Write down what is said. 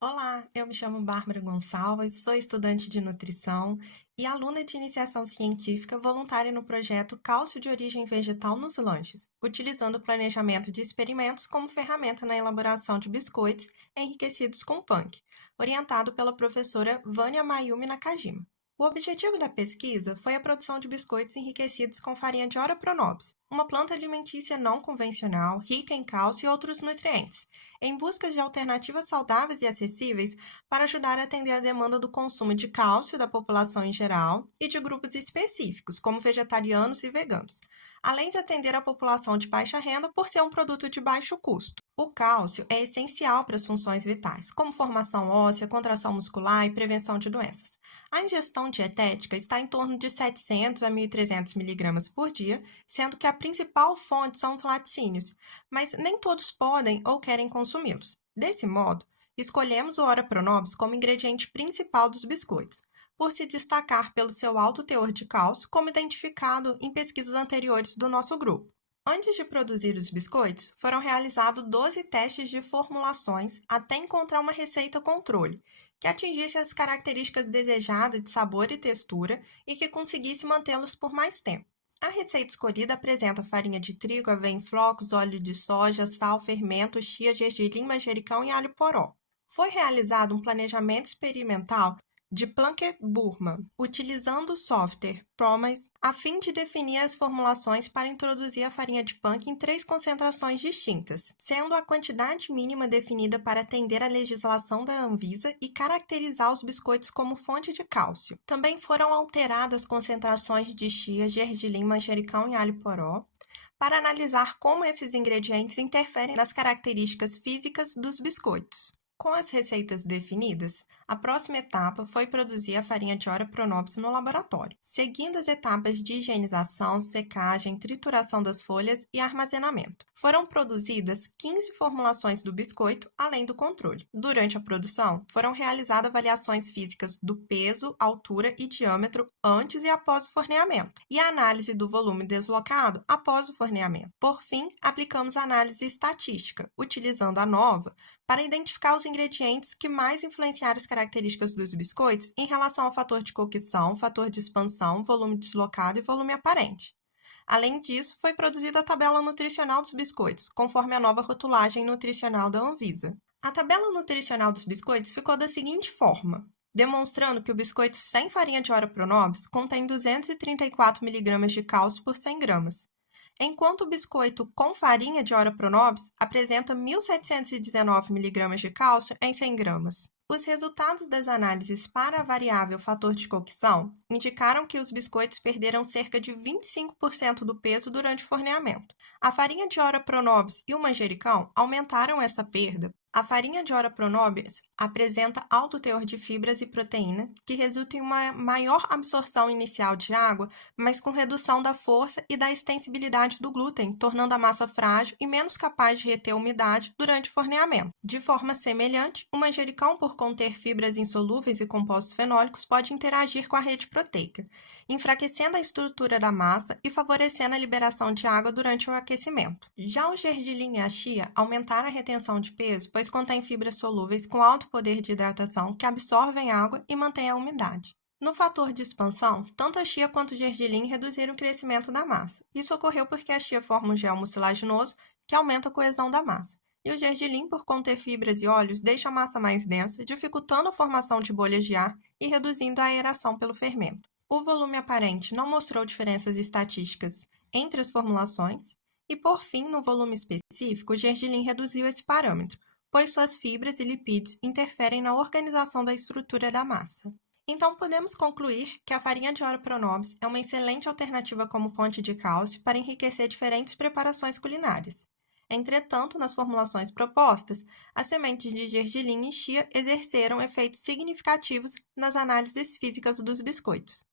Olá, eu me chamo Bárbara Gonçalves, sou estudante de nutrição e aluna de iniciação científica voluntária no projeto Cálcio de Origem Vegetal nos Lanches, utilizando o planejamento de experimentos como ferramenta na elaboração de biscoitos enriquecidos com punk, orientado pela professora Vânia Mayumi Nakajima. O objetivo da pesquisa foi a produção de biscoitos enriquecidos com farinha de Ora Pronobis, uma planta alimentícia não convencional, rica em cálcio e outros nutrientes, em busca de alternativas saudáveis e acessíveis para ajudar a atender a demanda do consumo de cálcio da população em geral e de grupos específicos, como vegetarianos e veganos, além de atender a população de baixa renda por ser um produto de baixo custo. O cálcio é essencial para as funções vitais, como formação óssea, contração muscular e prevenção de doenças. A ingestão dietética está em torno de 700 a 1.300 miligramas por dia, sendo que a principal fonte são os laticínios, mas nem todos podem ou querem consumi-los. Desse modo, escolhemos o Ora Pronobis como ingrediente principal dos biscoitos, por se destacar pelo seu alto teor de cálcio, como identificado em pesquisas anteriores do nosso grupo. Antes de produzir os biscoitos, foram realizados 12 testes de formulações até encontrar uma receita controle, que atingisse as características desejadas de sabor e textura e que conseguisse mantê-los por mais tempo. A receita escolhida apresenta farinha de trigo, aveia em flocos, óleo de soja, sal, fermento, chia, gergelim, manjericão e alho poró. Foi realizado um planejamento experimental de Plankett-Burman, utilizando o software Promise, a fim de definir as formulações para introduzir a farinha de punk em 3 concentrações distintas, sendo a quantidade mínima definida para atender à legislação da Anvisa e caracterizar os biscoitos como fonte de cálcio. Também foram alteradas as concentrações de chia, gergelim, manjericão e alho poró, para analisar como esses ingredientes interferem nas características físicas dos biscoitos. Com as receitas definidas, a próxima etapa foi produzir a farinha de Ora Pronobis no laboratório, seguindo as etapas de higienização, secagem, trituração das folhas e armazenamento. Foram produzidas 15 formulações do biscoito, além do controle. Durante a produção, foram realizadas avaliações físicas do peso, altura e diâmetro antes e após o forneamento, e a análise do volume deslocado após o forneamento. Por fim, aplicamos a análise estatística, utilizando a nova para identificar os ingredientes que mais influenciaram as características dos biscoitos em relação ao fator de cocção, fator de expansão, volume deslocado e volume aparente. Além disso, foi produzida a tabela nutricional dos biscoitos, conforme a nova rotulagem nutricional da Anvisa. A tabela nutricional dos biscoitos ficou da seguinte forma, demonstrando que o biscoito sem farinha de Ora Pronobis contém 234 mg de cálcio por 100 gramas, enquanto o biscoito com farinha de Ora Pronobis apresenta 1.719 mg de cálcio em 100 gramas. Os resultados das análises para a variável fator de cocção indicaram que os biscoitos perderam cerca de 25% do peso durante o forneamento. A farinha de Ora Pronobis e o manjericão aumentaram essa perda. A farinha de Ora Pronobis apresenta alto teor de fibras e proteína, que resulta em uma maior absorção inicial de água, mas com redução da força e da extensibilidade do glúten, tornando a massa frágil e menos capaz de reter umidade durante o forneamento. De forma semelhante, o manjericão, por conter fibras insolúveis e compostos fenólicos, pode interagir com a rede proteica, enfraquecendo a estrutura da massa e favorecendo a liberação de água durante o aquecimento. Já o gergelim e a chia aumentaram a retenção de peso, pois contém fibras solúveis com alto poder de hidratação que absorvem água e mantêm a umidade. No fator de expansão, tanto a chia quanto o gergelim reduziram o crescimento da massa. Isso ocorreu porque a chia forma um gel mucilaginoso que aumenta a coesão da massa, e o gergelim, por conter fibras e óleos, deixa a massa mais densa, dificultando a formação de bolhas de ar e reduzindo a aeração pelo fermento. O volume aparente não mostrou diferenças estatísticas entre as formulações, e por fim, no volume específico, o gergelim reduziu esse parâmetro, pois suas fibras e lipídios interferem na organização da estrutura da massa. Então, podemos concluir que a farinha de Ora Pronobis é uma excelente alternativa como fonte de cálcio para enriquecer diferentes preparações culinárias. Entretanto, nas formulações propostas, as sementes de gergelim e chia exerceram efeitos significativos nas análises físicas dos biscoitos.